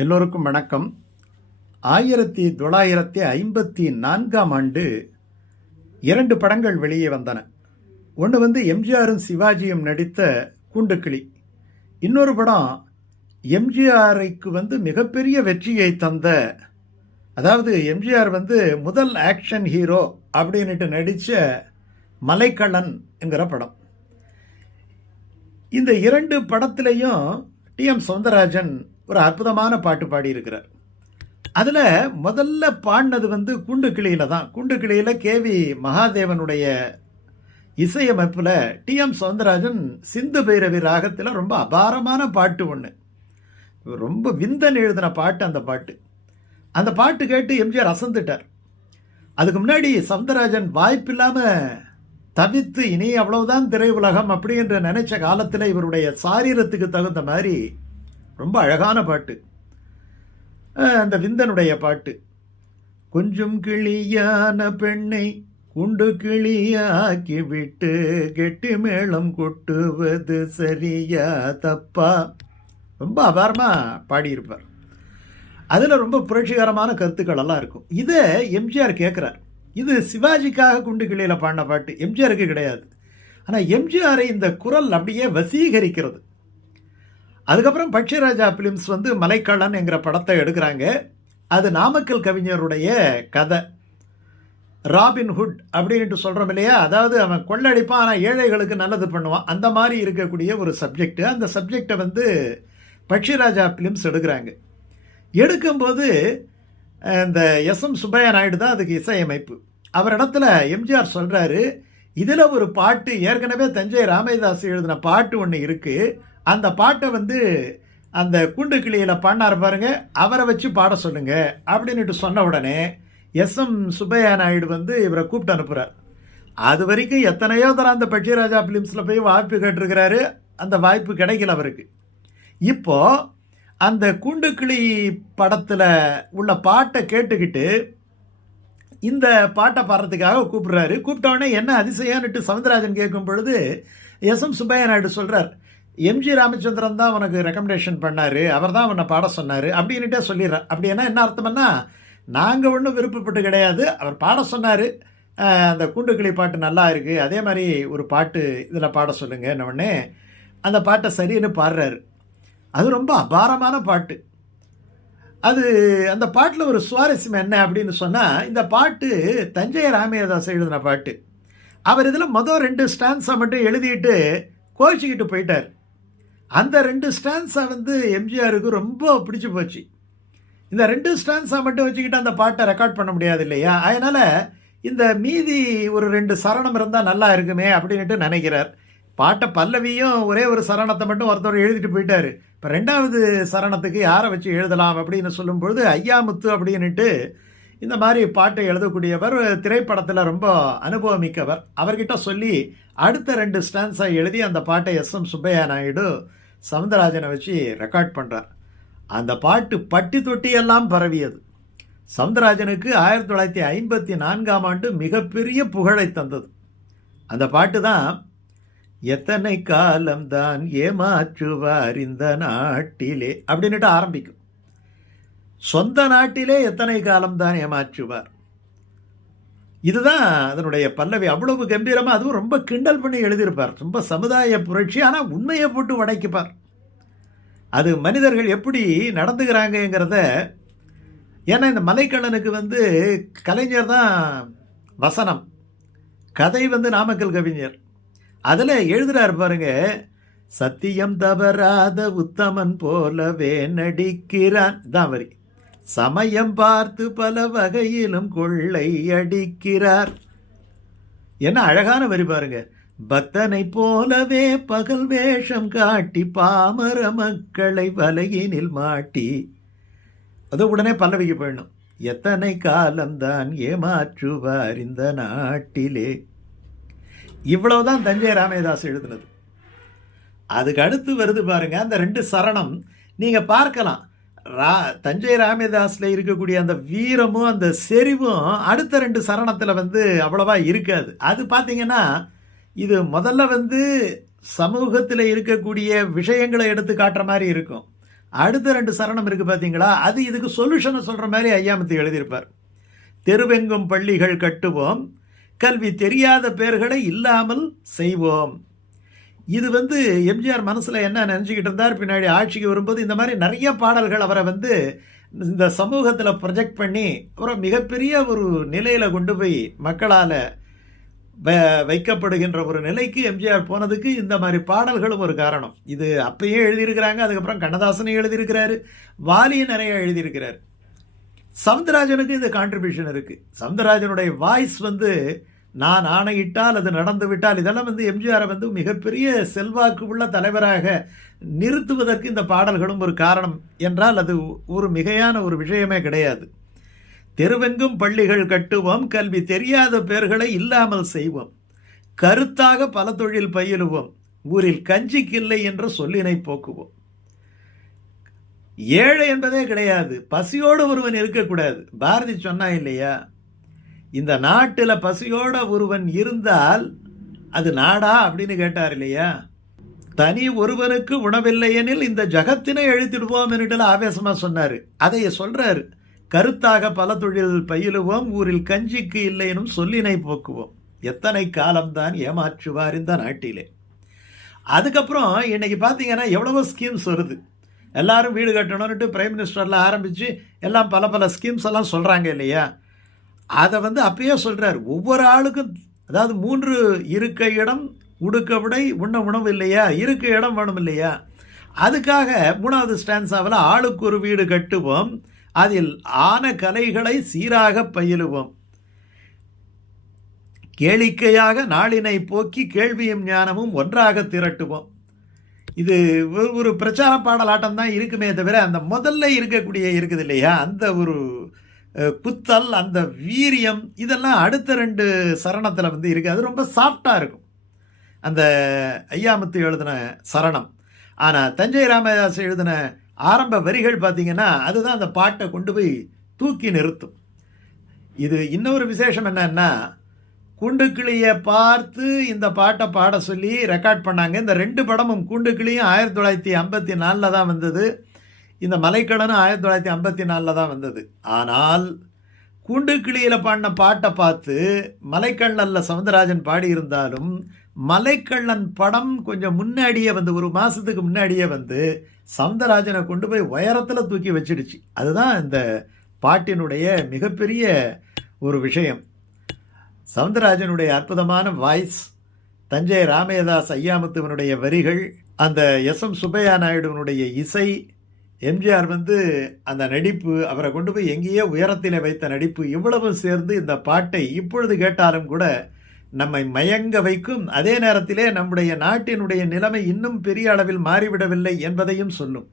எல்லோருக்கும் வணக்கம். ஆயிரத்தி தொள்ளாயிரத்தி ஐம்பத்தி நான்காம் ஆண்டு இரண்டு படங்கள் வெளியே வந்தன. ஒன்று வந்து எம்ஜிஆரும் சிவாஜியும் நடித்த கூண்டுக்கிளி. இன்னொரு படம் எம்ஜிஆருக்கு வந்து மிகப்பெரிய வெற்றியை தந்த அதாவது எம்ஜிஆர் வந்து முதல் ஆக்ஷன் ஹீரோ அப்படின்னுட்டு நடித்த மலைக்கள்ளன் என்கிற படம். இந்த இரண்டு படத்திலையும் டி எம் சவுந்தரராஜன் ஒரு அற்புதமான பாட்டு பாடியிருக்கிறார். அதில் முதல்ல பாடினது வந்து குண்டு கிளியில் தான். குண்டு கிளியில் கேவி மகாதேவனுடைய இசையமைப்பில் டி எம் சௌந்தரராஜன் சிந்து பைரவி ராகத்தில் ரொம்ப அபாரமான பாட்டு ஒன்று ரொம்ப விந்தன் எழுதின பாட்டு அந்த பாட்டு. அந்த பாட்டு கேட்டு எம்ஜிஆர் அசந்துட்டார். அதுக்கு முன்னாடி சௌந்தரராஜன் வாய்ப்பில்லாமல் தவித்து இனி அவ்வளவுதான் திரையுலகம் அப்படின்ற நினைச்ச காலத்தில் இவருடைய சாரீரத்துக்கு தகுந்த மாதிரி ரொம்ப அழகான பாட்டு. அந்த விந்தனுடைய பாட்டு. கொஞ்சம் கிளியான பெண்ணை குண்டு கிளியாக்கி விட்டு கெட்டி மேளம் கொட்டுவது சரியா தப்பா? ரொம்ப அபாரமாக பாடியிருப்பார். அதில் ரொம்ப புரட்சிகரமான கருத்துக்கள் எல்லாம் இருக்கும். இதை எம்ஜிஆர் கேட்குறார் இது சிவாஜிக்காக குண்டு கிளியில் பாடின பாட்டு. எம்ஜிஆருக்கு கிடையாது. ஆனால் எம்ஜிஆரை இந்த குரல் அப்படியே வசீகரிக்கிறது. அதுக்கப்புறம் பட்சிராஜா ஃபிலிம்ஸ் வந்து மலைக்கள்ளன் என்கிற படத்தை எடுக்கிறாங்க. அது நாமக்கல் கவிஞருடைய கதை. ராபின்ஹுட் அப்படின்ட்டு சொல்கிறோம் இல்லையா? அதாவது அவன் கொள்ளடிப்பான் ஆனால் ஏழைகளுக்கு நல்லது பண்ணுவான். அந்த மாதிரி இருக்கக்கூடிய ஒரு சப்ஜெக்ட் அந்த சப்ஜெக்டை வந்து பட்சிராஜா ஃபிலிம்ஸ் எடுக்கிறாங்க. எடுக்கும்போது இந்த எஸ் எம் சுப்பையா நாயுடு தான் அதுக்கு இசையமைப்பு. அவரிடத்துல எம்ஜிஆர் சொல்கிறாரு இதில் ஒரு பாட்டு ஏற்கனவே தஞ்சை ராமதாஸ் எழுதின பாட்டு ஒன்று இருக்குது அந்த பாட்டை வந்து அந்த கூண்டு கிளியில் பாடினார் பாருங்க அவரை வச்சு பாட சொல்லுங்க அப்படின்னுட்டு சொன்ன உடனே எஸ் எம் சுப்பையா நாயுடு வந்து இவரை கூப்பிட்டு அனுப்புகிறார் அது வரைக்கும் எத்தனையோ தரம் அந்த பட்சிராஜா ஃபிலிம்ஸில் போய் வாய்ப்பு கேட்டிருக்கிறாரு அந்த வாய்ப்பு கிடைக்கல அவருக்கு. இப்போது அந்த கூண்டுக்கிளி படத்தில் உள்ள பாட்டை கேட்டுக்கிட்டு இந்த பாட்டை பாடுறதுக்காக கூப்பிடுறாரு. கூப்பிட்ட உடனே என்ன அதிசயம்னுட்டு சவுந்தரராஜன் கேட்கும் பொழுது எஸ் எம் சுப்பையா நாயுடு சொல்கிறார் எம்ஜி ராமச்சந்திரன் தான் உனக்கு ரெக்கமெண்டேஷன் பண்ணார். அவர் தான் உன்னை பாட சொன்னார். அப்படின்னுட்டே சொல்லிடுறேன். அப்படின்னா என்ன அர்த்தம்னா நாங்கள் ஒன்றும் விருப்பப்பட்டு கிடையாது. அவர் பாட சொன்னார். அந்த கூண்டுக்கிளி பாட்டு நல்லா இருக்குது அதே மாதிரி ஒரு பாட்டு இதில் பாட சொல்லுங்க உடனே அந்த பாட்டை சரின்னு பாடுறாரு. அது ரொம்ப அபாரமான பாட்டு. அது அந்த பாட்டில் ஒரு சுவாரஸ்யம் என்ன அப்படின்னு சொன்னால் இந்த பாட்டு தஞ்சை ராமேதாஸ் எழுதின பாட்டு. அவர் இதில் மொதல் ரெண்டு ஸ்டான்ஸை மட்டும் எழுதிட்டு கோச்சிக்கிட்டு போயிட்டார். அந்த ரெண்டு ஸ்டான்ஸை வந்து எம்ஜிஆருக்கு ரொம்ப பிடிச்சி போச்சு. இந்த ரெண்டு ஸ்டான்ஸை மட்டும் வச்சுக்கிட்டு அந்த பாட்டை ரெக்கார்ட் பண்ண முடியாது இல்லையா? அதனால் இந்த மீதி ஒரு ரெண்டு சரணம் இருந்தால் நல்லா இருக்குமே அப்படின்ட்டு நினைக்கிறார். பாட்டை பல்லவியும் ஒரே ஒரு சரணத்தை மட்டும் ஒருத்தர் எழுதிட்டு போயிட்டார். இப்போ ரெண்டாவது சரணத்துக்கு யாரை வச்சு எழுதலாம் அப்படின்னு சொல்லும்பொழுது ஐயாமுத்து அப்படின்னுட்டு இந்த மாதிரி பாட்டை எழுதக்கூடியவர் திரைப்படத்தில் ரொம்ப அனுபவமிக்கவர் அவர்கிட்ட சொல்லி அடுத்த ரெண்டு ஸ்டான்ஸை எழுதி அந்த பாட்டை எஸ் எம் சுப்பையா நாயுடு சவுந்தரராஜனை வச்சு ரெக்கார்ட் பண்ணுறார் அந்த பாட்டு பட்டி தொட்டியெல்லாம் பரவியது. சவுந்தரராஜனுக்கு ஆயிரத்தி தொள்ளாயிரத்தி ஐம்பத்தி நான்காம் ஆண்டு மிகப்பெரிய புகழை தந்தது. அந்த பாட்டு தான் எத்தனை காலம்தான் ஏமாற்றுவார் இந்த நாட்டிலே அப்படின்னுட்டு ஆரம்பிக்கும். சொந்த நாட்டிலே எத்தனை காலம்தான் ஏமாற்றுவார்? இதுதான் அதனுடைய பல்லவி. அவ்வளவு கம்பீரமாக அதுவும் ரொம்ப கிண்டல் பண்ணி எழுதியிருப்பார். ரொம்ப சமுதாய புரட்சி ஆனால் உண்மையை போட்டு உடைக்குப்பார் அது மனிதர்கள் எப்படி நடந்துக்கிறாங்கங்கிறத ஏன்னா இந்த மலைக்கண்ணனுக்கு வந்து கலைஞர் தான் வசனம். கதை வந்து நாமக்கல் கவிஞர். அதில் எழுதுகிறார் பாருங்க சத்தியம் தவறாத உத்தமன் போலவே நடிக்கிறான் தான் வரி. சமயம் பார்த்து பல வகையிலும் கொள்ளை அடிக்கிறார். என்ன அழகான வரி பாருங்க. பக்தனை போலவே பகல் வேஷம் காட்டி பாமர மக்களை வலையினில் மாட்டி. அது உடனே பல்லவிக்கு போயிடணும். எத்தனை காலம்தான் ஏமாற்றுவார் இந்த நாட்டிலே. இவ்வளவுதான் தஞ்சை ராமேதாஸ் எழுதுனது. அதுக்கு அடுத்து வருது பாருங்க. அந்த ரெண்டு சரணம் நீங்க பார்க்கலாம். ரா தஞ்சை ராமதாஸில் இருக்கக்கூடிய அந்த வீரமும் அந்த செறிவும் அடுத்த ரெண்டு சரணத்தில் வந்து அவ்வளவா இருக்காது. அது பார்த்தீங்கன்னா இது முதல்ல வந்து சமூகத்தில் இருக்கக்கூடிய விஷயங்களை எடுத்து காட்டுற மாதிரி இருக்கும். அடுத்த ரெண்டு சரணம் இருக்குது பார்த்தீங்களா அது இதுக்கு சொல்யூஷனை சொல்கிற மாதிரி ஐயாமத்து எழுதியிருப்பார். தெருவெங்கும் பள்ளிகள் கட்டுவோம். கல்வி தெரியாத பேர்களை இல்லாமல் செய்வோம். இது வந்து எம்ஜிஆர் மனசில் என்ன நினச்சிக்கிட்டு இருந்தார்? பின்னாடி ஆட்சிக்கு வரும்போது இந்த மாதிரி நிறைய பாடல்கள் அவரை வந்து இந்த சமூகத்தில் ப்ரொஜெக்ட் பண்ணி அவரை மிகப்பெரிய ஒரு நிலையில் கொண்டு போய் மக்களால் வ வைக்கப்படுகின்ற ஒரு நிலைக்கு எம்ஜிஆர் போனதுக்கு இந்த மாதிரி பாடல்களும் ஒரு காரணம். இது அப்பயே எழுதியிருக்கிறாங்க அதுக்கப்புறம் கண்ணதாசனும் எழுதியிருக்கிறாரு வாலியும் நிறைய எழுதியிருக்கிறார். சவுந்தரராஜனுக்கு இந்த கான்ட்ரிபியூஷன் இருக்குது சவுந்தரராஜனுடைய வாய்ஸ் வந்து நான் ஆணையிட்டால் அது நடந்துவிட்டால் இதெல்லாம் வந்து எம்ஜிஆரை வந்து மிகப்பெரிய செல்வாக்கு உள்ள தலைவராக நிறுத்துவதற்கு இந்த பாடல்களும் ஒரு காரணம் என்றால் அது ஒரு மிகையான ஒரு விஷயமே கிடையாது. தெருவெங்கும் பள்ளிகள் கட்டுவோம் கல்வி தெரியாத பேர்களை இல்லாமல் செய்வோம். கருத்தாக பல தொழில் பயிலுவோம் ஊரில் கஞ்சிக்கில்லை என்ற சொல்லினை போக்குவோம். ஏழை என்பதே கிடையாது பசியோடு ஒருவன் இருக்கக்கூடாது. பாரதி சொன்னா இல்லையா? இந்த நாட்டில் பசியோட ஒருவன் இருந்தால் அது நாடா அப்படின்னு கேட்டார் இல்லையா? தனி ஒருவனுக்கு உணவில்லையெனில் இந்த ஜகத்தினை எழுத்திடுவோம் என்று ஆவேசமாக சொன்னார். அதை சொல்கிறாரு கருத்தாக பல தொழில் பயிலுவோம் ஊரில் கஞ்சிக்கு இல்லைனும் சொல்லினை போக்குவோம். எத்தனை காலம்தான் ஏமாற்றுவார் இந்த நாட்டிலே. அதுக்கப்புறம் இன்னைக்கு பார்த்தீங்கன்னா எவ்வளவோ ஸ்கீம்ஸ் வருது. எல்லாரும் வீடு கட்டணும்னுட்டு பிரைம் மினிஸ்டரில் ஆரம்பித்து எல்லாம் பல பல ஸ்கீம்ஸ் எல்லாம் சொல்கிறாங்க இல்லையா? அதை வந்து அப்பயே சொல்கிறார் ஒவ்வொரு ஆளுக்கும் அதாவது மூன்று இருக்க இடம் உடுக்க விடை உண்ண உணவு இல்லையா? இருக்க இடம் வேணும் இல்லையா? அதுக்காக மூணாவது ஸ்டான்ஸாவில் ஆளுக்கு ஒரு வீடு கட்டுவோம். அதில் ஆன கலைகளை சீராக பயிலுவோம். கேளிக்கையாக நாளினை போக்கி கேள்வியும் ஞானமும் ஒன்றாக திரட்டுவோம். இது ஒரு- ஒரு பிரச்சார பாடலாட்டம் தான் இருக்குமே தவிர அந்த முதல்ல இருக்கக்கூடிய இருக்குது இல்லையா? அந்த ஒரு புத்தல் குத்தல் அந்த வீரியம் இதெல்லாம் அடுத்த ரெண்டு சரணத்தில் வந்து இருக்குது அது ரொம்ப சாஃப்டாக இருக்கும். அந்த ஐயாமுத்து எழுதின சரணம். ஆனால் தஞ்சை ராமதாஸ் எழுதின ஆரம்ப வரிகள் பார்த்திங்கன்னா அதுதான் அந்த பாட்டை கொண்டு போய் தூக்கி நிறுத்தும். இது இன்னொரு விசேஷம் என்னன்னா கூண்டுக்கிளியை பார்த்து இந்த பாட்டை பாட சொல்லி ரெக்கார்ட் பண்ணாங்க. இந்த ரெண்டு படமும் கூண்டுக்கிளியும் ஆயிரத்தி தொள்ளாயிரத்தி ஐம்பத்தி நாலில் தான் வந்தது. இந்த மலைக்கடனும் ஆயிரத்தி தொள்ளாயிரத்தி ஐம்பத்தி நாலில் தான் வந்தது. ஆனால் கூண்டுக்கிளியில் பாடின பாட்டை பார்த்து மலைக்கண்ணல்ல சவுந்தரராஜன் பாடியிருந்தாலும் மலைக்கள்ளன் படம் கொஞ்சம் முன்னாடியே வந்து ஒரு மாதத்துக்கு முன்னாடியே வந்து சவுந்தரராஜனை கொண்டு போய் உயரத்தில் தூக்கி வச்சிடுச்சு. அதுதான் இந்த பாட்டினுடைய மிகப்பெரிய ஒரு விஷயம். சவுந்தரராஜனுடைய அற்புதமான வாய்ஸ் தஞ்சை ராமேதாஸ் ஐயாமுத்துவனுடைய வரிகள் அந்த எஸ் எம் சுப்பையா நாயுடுவனுடைய இசை எம்ஜிஆர் வந்து அந்த நடிப்பு அவரை கொண்டு போய் எங்கேயோ உயரத்தில் வைத்த நடிப்பு இவ்வளவும் சேர்ந்து இந்த பாட்டை இப்பொழுது கேட்டாலும் கூட நம்மை மயங்க வைக்கும். அதே நேரத்திலே நம்முடைய நாட்டினுடைய நிலைமை இன்னும் பெரிய அளவில் மாறிவிடவில்லை என்பதையும் சொல்லும்.